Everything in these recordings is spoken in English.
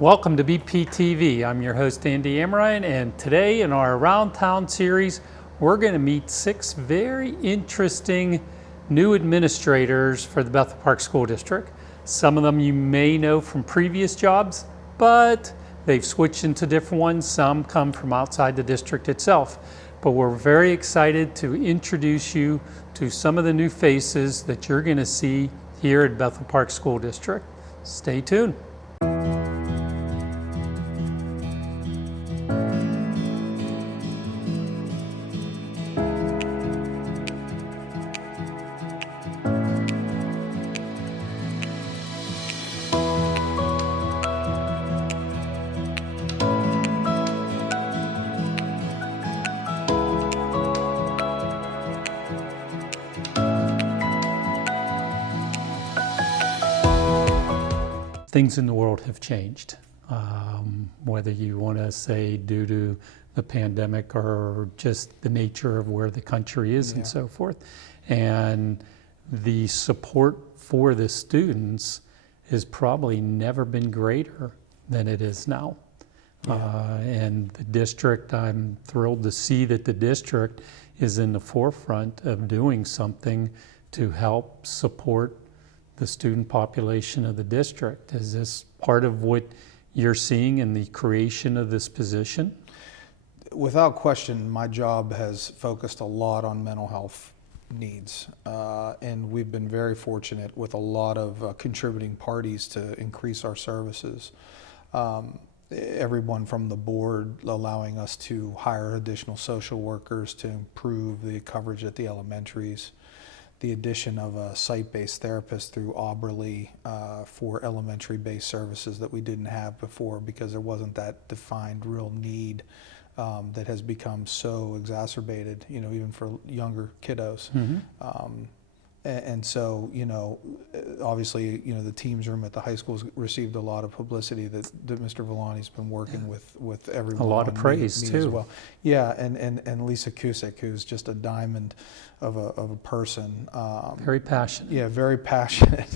Welcome to BPTV. I'm your host Andy Amrine, and today in our Around Town series, we're going to meet 6 very interesting new administrators for the Bethel Park School District. Some of them you may know from previous jobs, but they've switched into different ones. Some come from outside the district itself. But we're very excited to introduce you to some of the new faces that you're going to see here at Bethel Park School District. Stay tuned. Things in the world have changed, whether you want to say due to the pandemic or just the nature of where the country is and so forth. And the support for the students has probably never been greater than it is now. And the district, I'm thrilled to see that the district is in the forefront of doing something to help support the student population of the district. Is this part of what you're seeing in the creation of this position? Without question, my job has focused a lot on mental health needs, and we've been very fortunate with a lot of contributing parties to increase our services. Everyone from the board allowing us to hire additional social workers to improve the coverage at the elementaries, the addition of a site-based therapist through Auberly for elementary-based services that we didn't have before because there wasn't that defined real need that has become so exacerbated, even for younger kiddos. And so, obviously, the Teams room at the high school's received a lot of publicity that Mr. Villani's been working with everyone. A lot of praise me too. As well. Yeah, and Lisa Cusick, who's just a diamond of a person. Very passionate. Yeah, very passionate.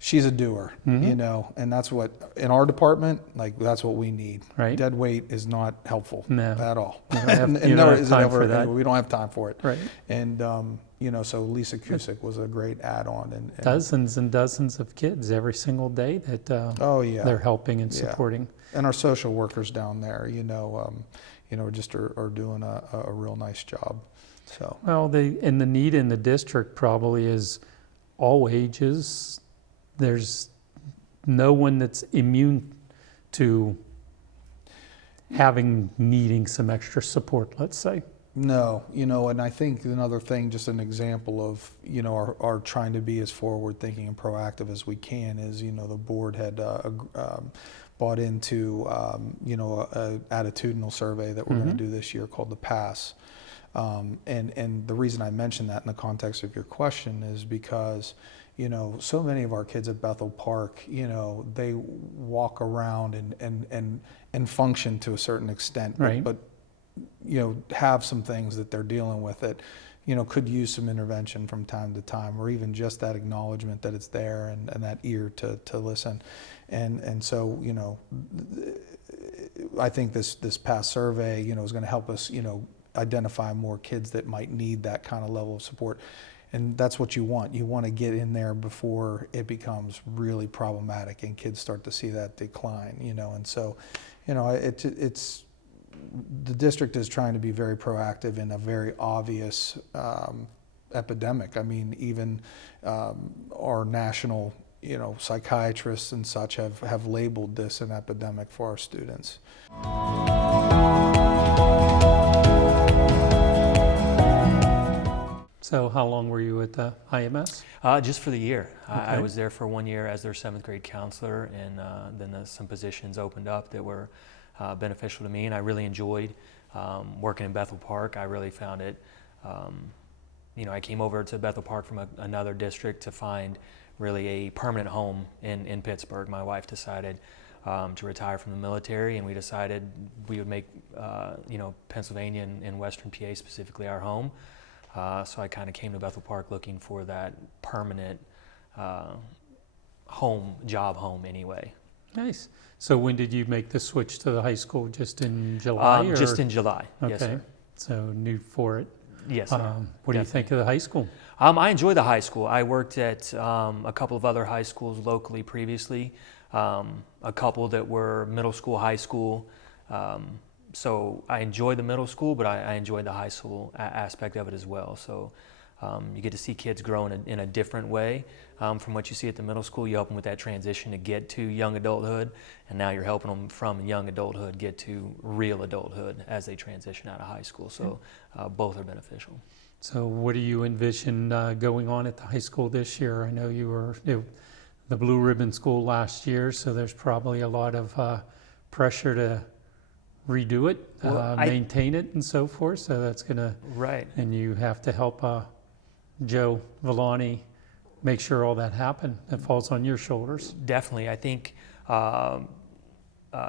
She's a doer, and that's what, in our department, that's what we need. Right. Dead weight is not helpful at all. You don't have time for that. We don't have time for it. Right. And, so Lisa Cusick was a great add-on. And dozens and dozens of kids every single day that they're helping and supporting. And our social workers down there, just are doing a real nice job. So. Well, the need in the district probably is all ages. There's no one that's immune to needing some extra support, let's say. No, and I think another thing, just an example of, our trying to be as forward thinking and proactive as we can is, the board had bought into, a attitudinal survey that we're going to do this year called the PASS. And the reason I mention that in the context of your question is because, so many of our kids at Bethel Park, they walk around and function to a certain extent, right. but have some things that they're dealing with that, could use some intervention from time to time, or even just that acknowledgement that it's there and that ear to listen. And so, I think this past survey, is going to help us, identify more kids that might need that kind of level of support. And that's what you want. You want to get in there before it becomes really problematic and kids start to see that decline, and so, it's the district is trying to be very proactive in a very obvious epidemic. I mean, even our national, psychiatrists and such have labeled this an epidemic for our students. So how long were you at the IMS? Just for the year. Okay. I was there for 1 year as their 7th grade counselor, and then some positions opened up that were beneficial to me, and I really enjoyed working in Bethel Park. I really found it, I came over to Bethel Park from another district to find really a permanent home in Pittsburgh. My wife decided to retire from the military, and we decided we would make Pennsylvania and Western PA specifically our home. So I kind of came to Bethel Park looking for that permanent job home anyway. Nice. So when did you make the switch to the high school? Just in July? Just in July. Yes, Okay. sir. So new for it. Yes, sir. What do you think of the high school? I enjoy the high school. I worked at a couple of other high schools locally previously, a couple that were middle school, high school. So I enjoy the middle school, but I enjoy the high school aspect of it as well. So you get to see kids grow in a different way from what you see at the middle school. You help them with that transition to get to young adulthood, and now you're helping them from young adulthood get to real adulthood as they transition out of high school. So both are beneficial. So what do you envision going on at the high school this year? I know you were the Blue Ribbon School last year, so there's probably a lot of pressure to redo it, Well, maintain it, and so forth. So that's gonna, Right. and you have to help Joe Villani make sure all that happen. That falls on your shoulders. Definitely. I think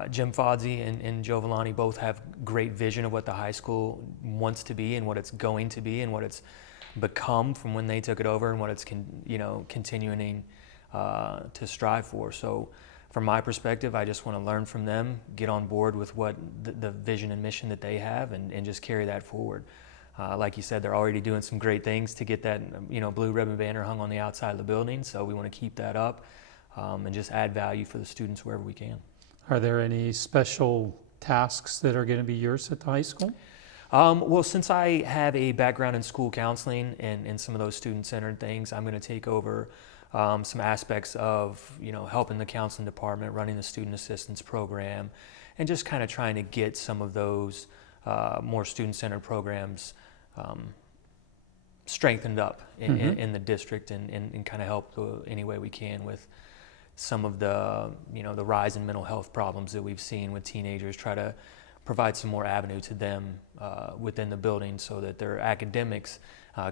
Jim Fodzi and Joe Villani both have great vision of what the high school wants to be and what it's going to be and what it's become from when they took it over and what it's continuing to strive for. So from my perspective, I just want to learn from them, get on board with what the vision and mission that they have, and just carry that forward. Like you said, they're already doing some great things to get that blue ribbon banner hung on the outside of the building. So we want to keep that up and just add value for the students wherever we can. Are there any special tasks that are going to be yours at the high school? Well, since I have a background in school counseling and some of those student-centered things, I'm going to take over some aspects of helping the counseling department, running the student assistance program, and just kind of trying to get some of those more student-centered programs strengthened up in the district and kind of help any way we can with some of the the rise in mental health problems that we've seen with teenagers. Try to provide some more avenue to them within the building so that their academics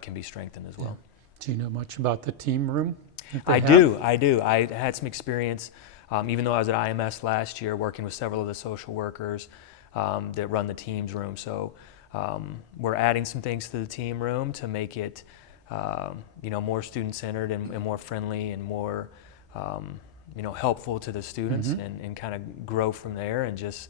can be strengthened as well. Do you know much about the team room? I do. I had some experience, even though I was at IMS last year, working with several of the social workers that run the teams room. So we're adding some things to the team room to make it more student-centered and more friendly and more helpful to the students, and kind of grow from there and just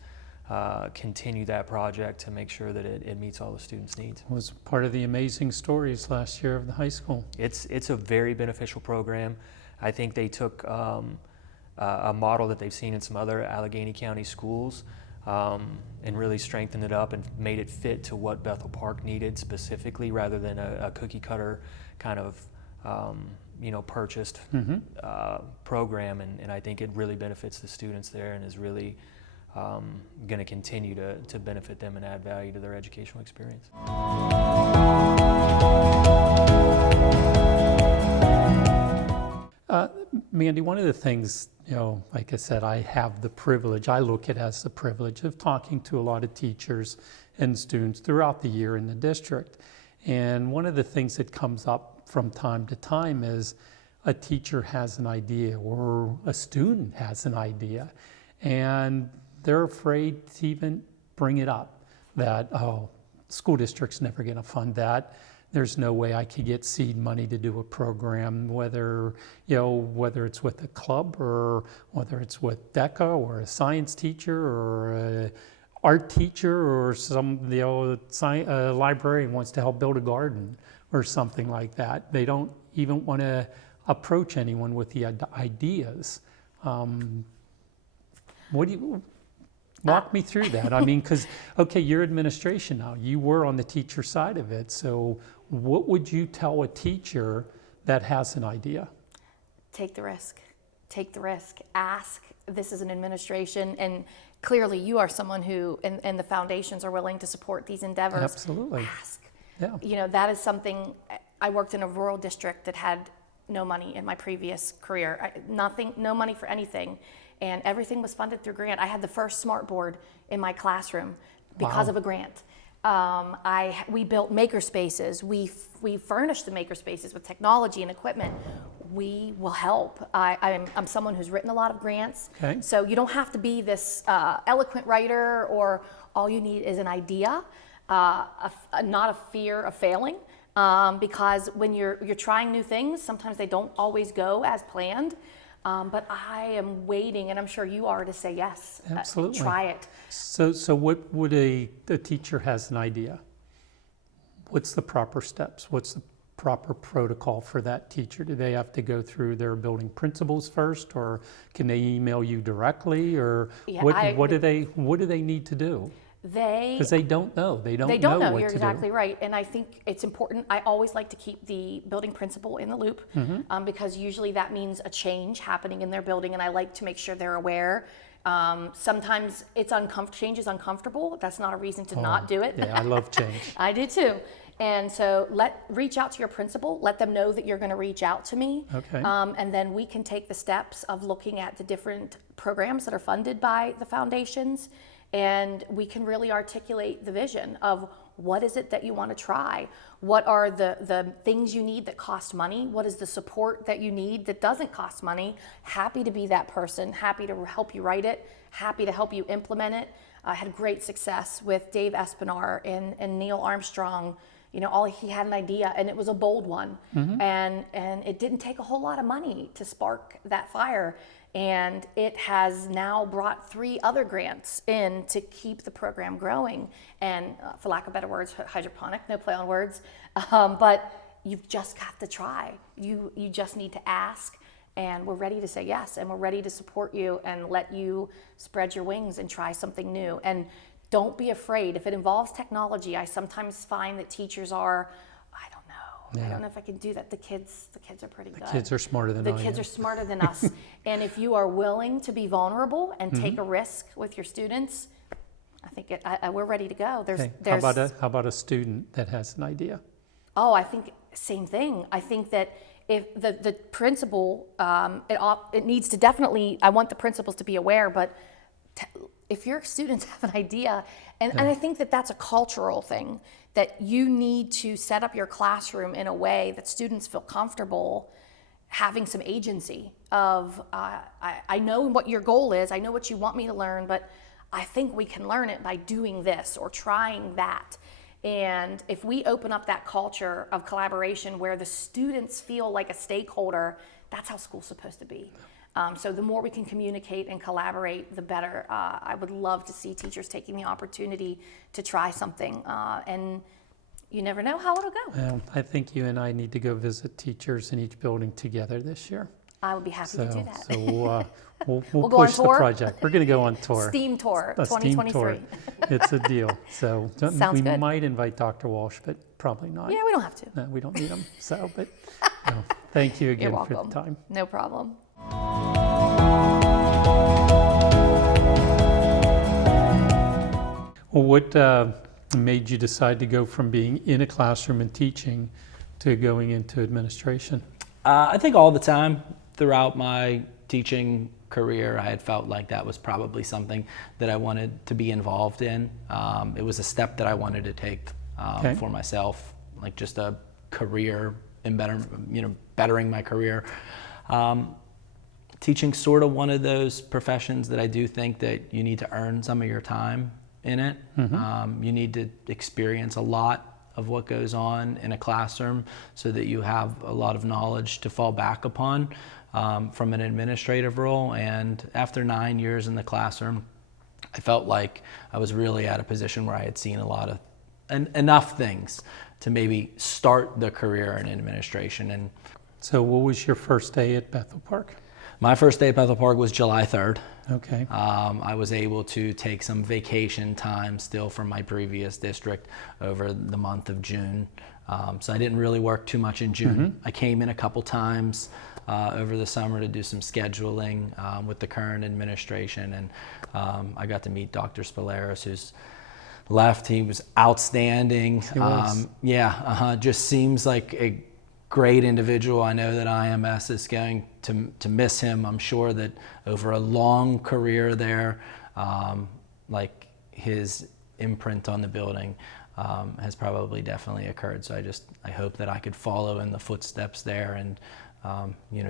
continue that project to make sure that it meets all the students' needs. Was part of the amazing stories last year of the high school. It's a very beneficial program. I think they took a model that they've seen in some other Allegheny County schools and really strengthened it up and made it fit to what Bethel Park needed specifically, rather than a cookie cutter kind of purchased program. And I think it really benefits the students there and is really going to continue to benefit them and add value to their educational experience. Mandy, one of the things, like I said, I have the privilege, I look at it as the privilege of talking to a lot of teachers and students throughout the year in the district. And one of the things that comes up from time to time is a teacher has an idea or a student has an idea, and they're afraid to even bring it up, that, school district's never going to fund that. There's no way I could get seed money to do a program, whether it's with a club or whether it's with DECA or a science teacher or a art teacher or some librarian wants to help build a garden or something like that. They don't even want to approach anyone with the ideas. Walk me through that. I mean, because, okay, you're administration now. You were on the teacher side of it. So what would you tell a teacher that has an idea? Take the risk. Take the risk. Ask. This is an administration, and clearly you are someone who, and the foundations are willing to support these endeavors. Absolutely. Ask. Yeah. That is something. I worked in a rural district that had no money in my previous career. No money for anything. And everything was funded through grant. I had the first smart board in my classroom because of a grant. We built maker spaces. We furnished the maker spaces with technology and equipment. We will help. I'm someone who's written a lot of grants. Okay. So you don't have to be this eloquent writer, or all you need is an idea, not a fear of failing. Because when you're trying new things, sometimes they don't always go as planned. But I am waiting, and I'm sure you are, to say yes. Absolutely. Try it. So what would a teacher has an idea? What's the proper steps? What's the proper protocol for that teacher? Do they have to go through their building principals first, or can they email you directly, or Yeah, what do they need to do? Because they don't know. They don't know what You're to exactly do. right. And I think it's important. I always like to keep the building principal in the loop because usually that means a change happening in their building, and I like to make sure they're aware. Sometimes change is uncomfortable. That's not a reason to not do it. Yeah, I love change. I do too. And so reach out to your principal, let them know that you're going to reach out to me. Okay. And then we can take the steps of looking at the different programs that are funded by the foundations, and we can really articulate the vision of what is it that you want to try? What are the things you need that cost money? What is the support that you need that doesn't cost money? Happy to be that person, happy to help you write it, happy to help you implement it. I had great success with Dave Espinar and Neil Armstrong. You know, he had an idea, and it was a bold one, and it didn't take a whole lot of money to spark that fire. And it has now brought 3 other grants in to keep the program growing. And for lack of better words, hydroponic, no play on words. But you've just got to try. You just need to ask. And we're ready to say yes. And we're ready to support you and let you spread your wings and try something new. And don't be afraid. If it involves technology, I sometimes find that teachers are, I don't know. Yeah. I don't know if I can do that. The kids are pretty good. The kids are smarter than I am. The kids are smarter than us. And if you are willing to be vulnerable and take a risk with your students, I think we're ready to go. Okay. How about a student that has an idea? Oh, I think same thing. I think that if the principal, it needs to definitely, I want the principals to be aware, but if your students have an idea, and I think that that's a cultural thing, that you need to set up your classroom in a way that students feel comfortable having some agency of, I know what your goal is, I know what you want me to learn, but I think we can learn it by doing this or trying that. And if we open up that culture of collaboration where the students feel like a stakeholder, that's how school's supposed to be. So the more we can communicate and collaborate, the better. I would love to see teachers taking the opportunity to try something, and you never know how it'll go. Well, I think you and I need to go visit teachers in each building together this year. I would be happy to do that. So we'll We'll go on push the tour? project. We're going to go on tour. STEAM Tour A STEAM 2023. tour. It's a deal. So Sounds we good. might invite Dr. Walsh, but probably not. Yeah, we don't have to. No, we don't need him. So, but no, thank you You're again for welcome. the time. No problem. Well, what made you decide to go from being in a classroom and teaching to going into administration? I think all the time throughout my teaching career, I had felt like that was probably something that I wanted to be involved in. It was a step that I wanted to take Okay. for myself, like just a career in bettering my career. Teaching sort of one of those professions that I do think that you need to earn some of your time in it. You need to experience a lot of what goes on in a classroom so that you have a lot of knowledge to fall back upon from an administrative role. And after 9 years in the classroom, I felt like I was really at a position where I had seen a lot of enough things to maybe start the career in administration. And So what was your first day at Bethel Park? my first day at Bethel Park was July 3rd. Okay. I was able to take some vacation time still from my previous district over the month of June. So I didn't really work too much in June. I came in a couple times over the summer to do some scheduling with the current administration, and I got to meet Dr. Spolaris, who's left. He was outstanding. He was. Just seems like a great individual. I know that IMS is going to miss him. I'm sure that over a long career there, like his imprint on the building has probably definitely occurred. So I hope that I could follow in the footsteps there, and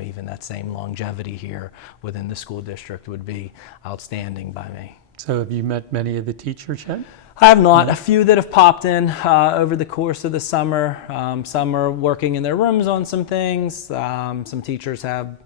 even that same longevity here within the school district would be outstanding by me. So have you met many of the teachers yet? I have not. A few that have popped in over the course of the summer. Some are working in their rooms on some things. Some teachers have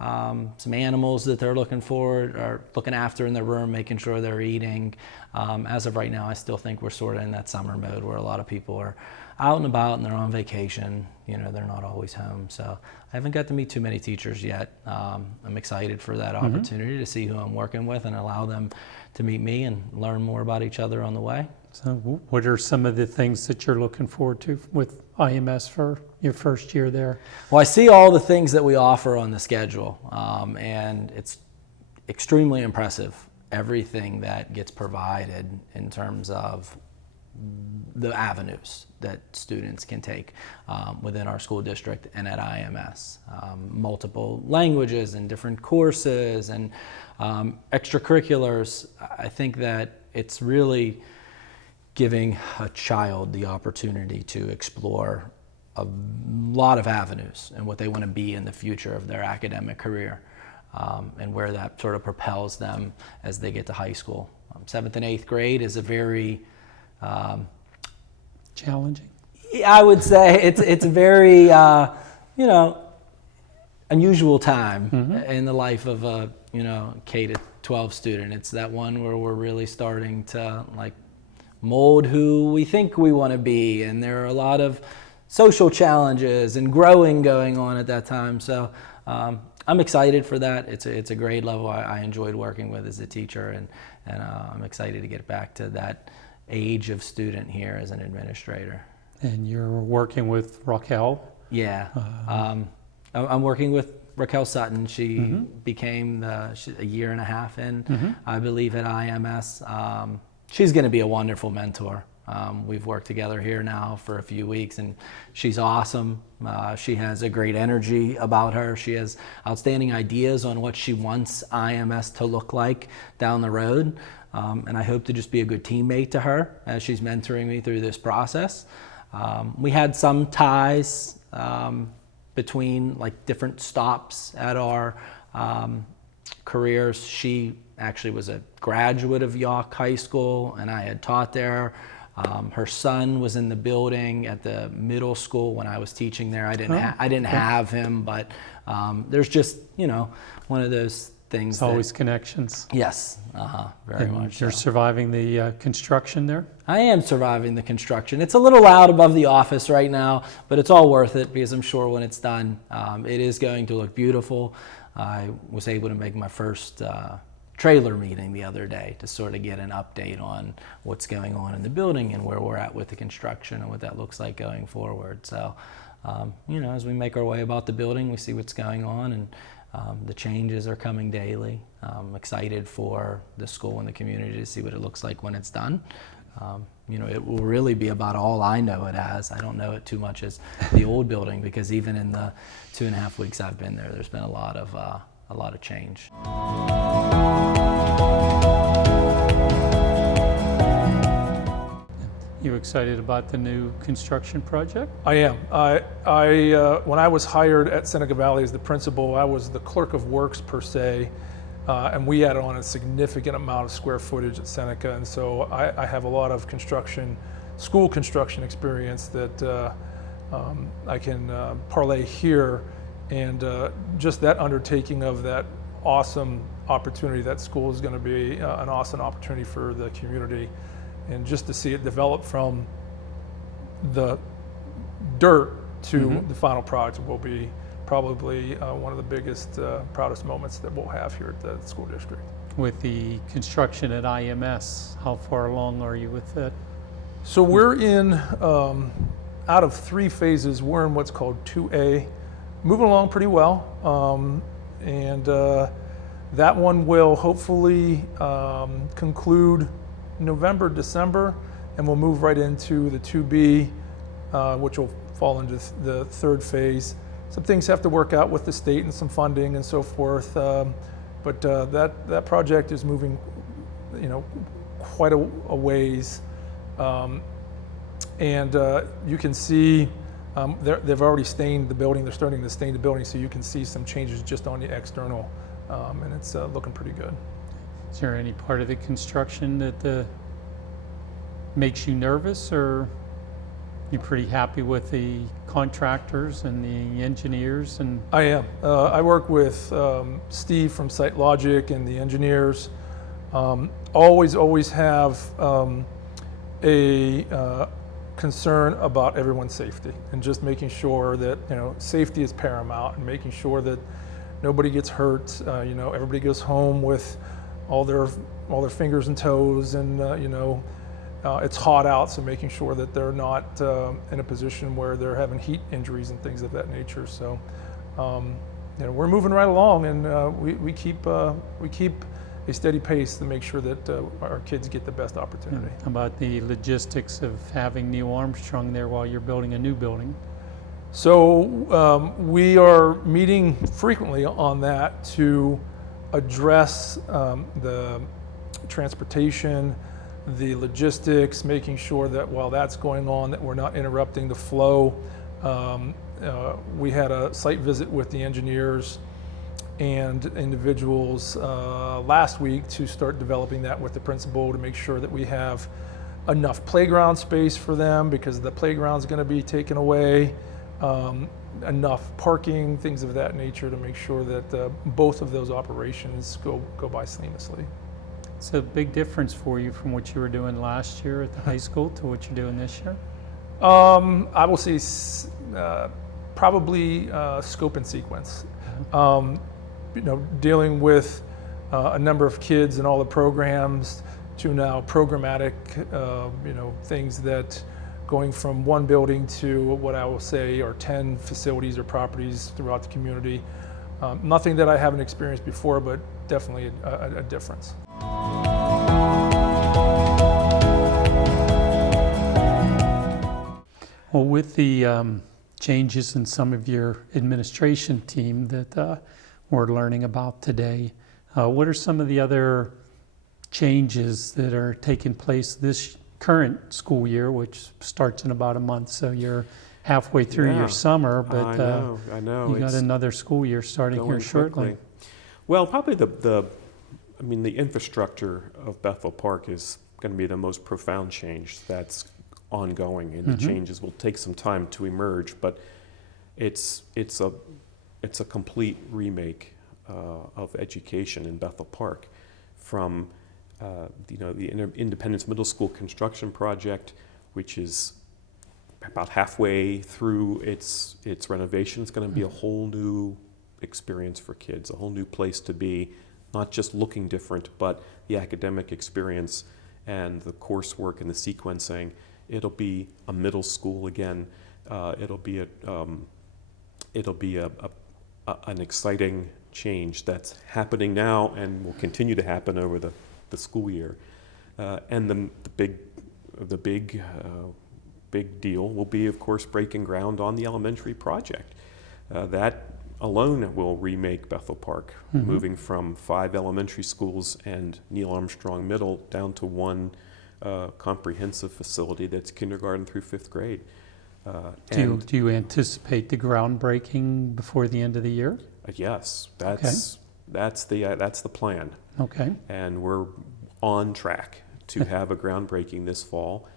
some animals that they're looking for or looking after in their room, making sure they're eating. As of right now, I still think we're sort of in that summer mode where a lot of people are out and about and they're on vacation. You know, they're not always home. So I haven't got to meet too many teachers yet. I'm excited for that opportunity to see who I'm working with and allow them to meet me and learn more about each other on the way. So what are some of the things that you're looking forward to with IMS for your first year there? Well, I see all the things that we offer on the schedule, and it's extremely impressive, everything that gets provided in terms of the avenues that students can take within our school district and at IMS. Multiple languages and different courses and extracurriculars. I think that it's really giving a child the opportunity to explore a lot of avenues and what they want to be in the future of their academic career, and where that sort of propels them as they get to high school. 7th and 8th grade is a very Challenging? I would say it's a very unusual time in the life of a K to 12 student. It's that one where we're really starting to mold who we think we want to be, and there are a lot of social challenges and growing going on at that time. So I'm excited for that. It's a grade level I enjoyed working with as a teacher, and I'm excited to get back to that age of student here as an administrator. And you're working with Raquel? Yeah, I'm working with Raquel Sutton. She became a year and a half in, I believe, at IMS. She's going to be a wonderful mentor. We've worked together here now for a few weeks, and she's awesome. She has a great energy about her. She has outstanding ideas on what she wants IMS to look like down the road. And I hope to just be a good teammate to her as she's mentoring me through this process. We had some ties between different stops at our careers. She actually was a graduate of York High School, and I had taught there. Her son was in the building at the middle school when I was teaching there. I didn't have him, but there's just one of those things. It's always connections. Yes, very And much. you're so. surviving the construction there? I am surviving the construction. It's a little loud above the office right now, but it's all worth it because I'm sure when it's done, it is going to look beautiful. I was able to make my first trailer meeting the other day to sort of get an update on what's going on in the building and where we're at with the construction and what that looks like going forward. So, as we make our way about the building, we see what's going on, and the changes are coming daily. I'm excited for the school and the community to see what it looks like when it's done. It will really be about all I know it as. I don't know it too much as the old building, because even in the 2.5 weeks I've been there, there's been a lot of change. You excited about the new construction project? I am. When I was hired at Seneca Valley as the principal, I was the clerk of works per se, and we added on a significant amount of square footage at Seneca, and so I have a lot of school construction experience that I can parlay here, and just that undertaking of that awesome opportunity. That school is going to be an awesome opportunity for the community. And just to see it develop from the dirt to the final product will be probably one of the biggest, proudest moments that we'll have here at the school district. With the construction at IMS, how far along are you with that? So we're in, out of 3 phases, we're in what's called 2A, moving along pretty well. And that one will hopefully conclude November, December, and we'll move right into the 2B, which will fall into the 3rd phase. Some things have to work out with the state and some funding and so forth, but that project is moving, quite a ways. And you can see they've already stained the building. They're starting to stain the building, so you can see some changes just on the external, and it's looking pretty good. Is there any part of the construction that makes you nervous, or You pretty happy with the contractors and the engineers and? I am. I work with Steve from Site Logic and the engineers. Always have a concern about everyone's safety and just making sure that safety is paramount and making sure that nobody gets hurt. Everybody goes home with all their fingers and toes, and it's hot out, so making sure that they're not in a position where they're having heat injuries and things of that nature. So, we're moving right along, and we keep a steady pace to make sure that our kids get the best opportunity. How about the logistics of having Neil Armstrong there while you're building a new building? So we are meeting frequently on that to address the transportation, the logistics, making sure that while that's going on, that we're not interrupting the flow. We had a site visit with the engineers and individuals last week to start developing that with the principal to make sure that we have enough playground space for them, because the playground's going to be taken away, enough parking, things of that nature, to make sure that both of those operations go by seamlessly. It's a big difference for you from what you were doing last year at the high school to what you're doing this year? I will say probably scope and sequence. Dealing with a number of kids and all the programs to now programmatic, things that going from one building to what I will say are 10 facilities or properties throughout the community. Nothing that I haven't experienced before, but definitely a difference. Well, with the changes in some of your administration team that we're learning about today, what are some of the other changes that are taking place this current school year, which starts in about a month? So you're halfway through your summer, but I know. you got another school year starting here shortly. Well, probably the infrastructure of Bethel Park is going to be the most profound change that's ongoing, and the changes will take some time to emerge, but it's a complete remake of education in Bethel Park, from the Independence Middle School construction project, which is about halfway through its renovation. It's going to be a whole new experience for kids, a whole new place to be, not just looking different, but the academic experience and the coursework and the sequencing. It'll be a middle school again. It'll be an exciting change that's happening now and will continue to happen over the school year. And the big deal will be, of course, breaking ground on the elementary project. That alone will remake Bethel Park, moving from 5 elementary schools and Neil Armstrong Middle down to one comprehensive facility that's kindergarten through 5th grade. Do you anticipate the groundbreaking before the end of the year? Yes, that's the plan. Okay. And we're on track to have a groundbreaking this fall,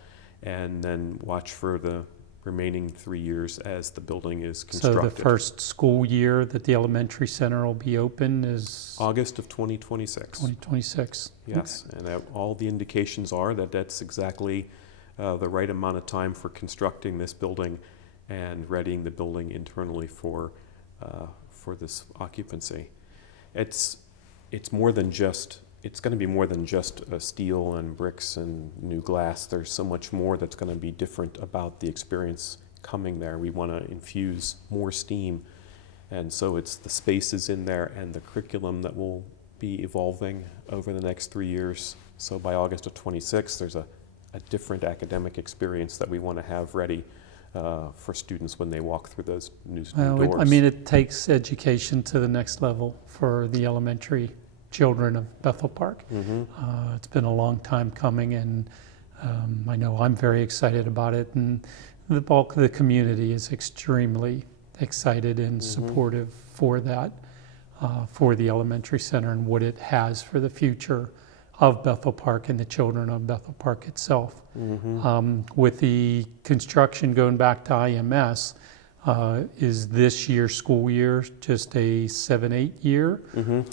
and then watch for the remaining 3 years as the building is constructed. So the first school year that the elementary center will be open is August of 2026. 2026. Yes, and all the indications are that that's exactly the right amount of time for constructing this building and readying the building internally for this occupancy. It's going to be more than just steel and bricks and new glass. There's so much more that's going to be different about the experience coming there. We want to infuse more STEAM, and so it's the spaces in there and the curriculum that will be evolving over the next 3 years. So by August of 26, there's a different academic experience that we want to have ready for students when they walk through those new doors. It takes education to the next level for the elementary children of Bethel Park. It's been a long time coming, and I know I'm very excited about it, and the bulk of the community is extremely excited and supportive for that, for the elementary center and what it has for the future of Bethel Park and the children of Bethel Park itself. With the construction going back to IMS, is this year's school year just a 7-8 year?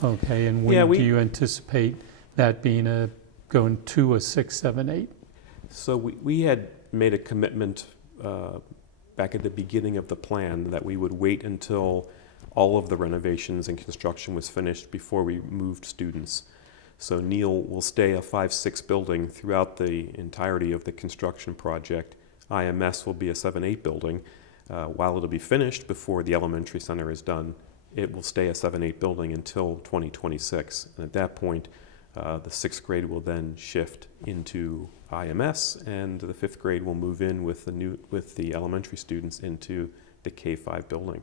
Okay, and when Yeah, do you anticipate that being going to a 6-7-8? So we had made a commitment back at the beginning of the plan that we would wait until all of the renovations and construction was finished before we moved students. So Neil will stay a 5-6 building throughout the entirety of the construction project. IMS will be a 7-8 building. While it'll be finished before the elementary center is done, it will stay a 7-8 building until 2026. And at that point, the 6th grade will then shift into IMS, and the 5th grade will move in with the elementary students into the K-5 building.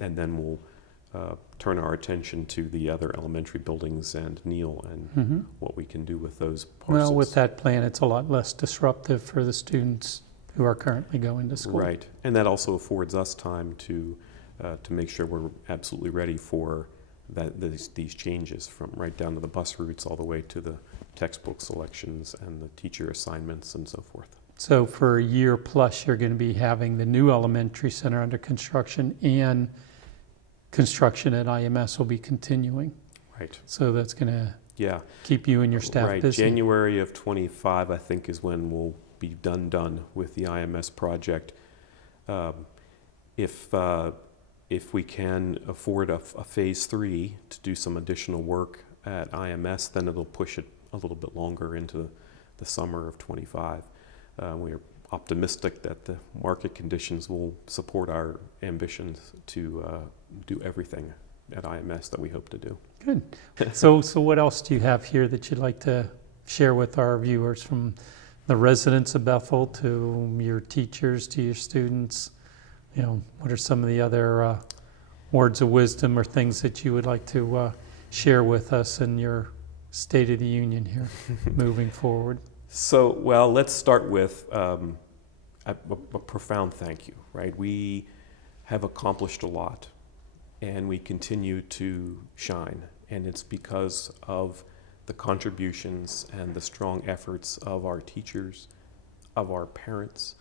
And then we'll turn our attention to the other elementary buildings and Neil and what we can do with those parcels. Well, with that plan, it's a lot less disruptive for the students who are currently going to school. Right, and that also affords us time to make sure we're absolutely ready for these changes, from right down to the bus routes all the way to the textbook selections and the teacher assignments and so forth. So for a year plus, you're going to be having the new elementary center under construction, and construction at IMS will be continuing. Right. So that's going to Yeah. keep you and your staff Right. busy. January of 25, I think, is when we'll be done with the IMS project. If we can afford a phase 3 to do some additional work at IMS, then it'll push it a little bit longer into the summer of 25. We're optimistic that the market conditions will support our ambitions to do everything at IMS that we hope to do. Good. So what else do you have here that you'd like to share with our viewers, from the residents of Bethel to your teachers to your students? You know, what are some of the other words of wisdom or things that you would like to share with us in your State of the Union here moving forward? So, well, let's start with a profound thank you, right? We have accomplished a lot, and we continue to shine, and it's because of the contributions and the strong efforts of our teachers, of our parents,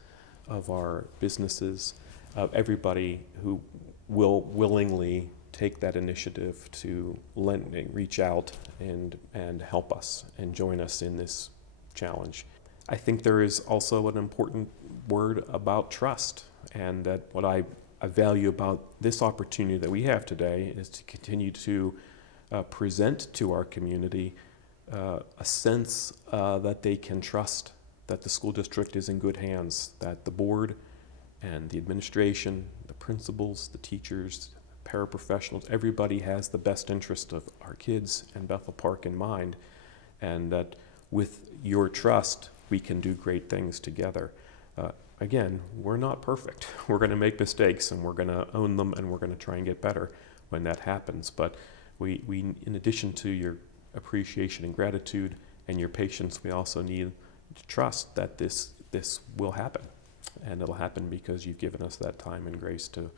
of our businesses, of everybody who will willingly take that initiative to reach out and help us and join us in this challenge. I think there is also an important word about trust, and that what I value about this opportunity that we have today is to continue to present to our community a sense that they can trust that the school district is in good hands, that the board and the administration, the principals, the teachers, paraprofessionals, everybody has the best interest of our kids and Bethel Park in mind, and that with your trust, we can do great things together. Again, we're not perfect. We're going to make mistakes, and we're going to own them, and we're going to try and get better when that happens. But we, in addition to your appreciation and gratitude and your patience, we also need to trust that this will happen. And it'll happen because you've given us that time and grace to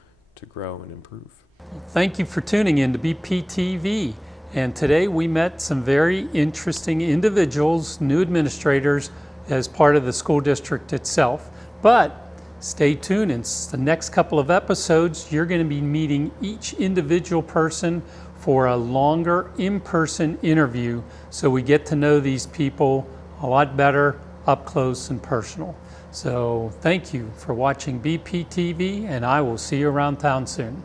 grow and improve. Thank you for tuning in to BPTV. And today we met some very interesting individuals, new administrators, as part of the school district itself. But stay tuned. In the next couple of episodes, you're going to be meeting each individual person for a longer in-person interview, so we get to know these people a lot better, up close and personal. So thank you for watching BPTV, and I will see you around town soon.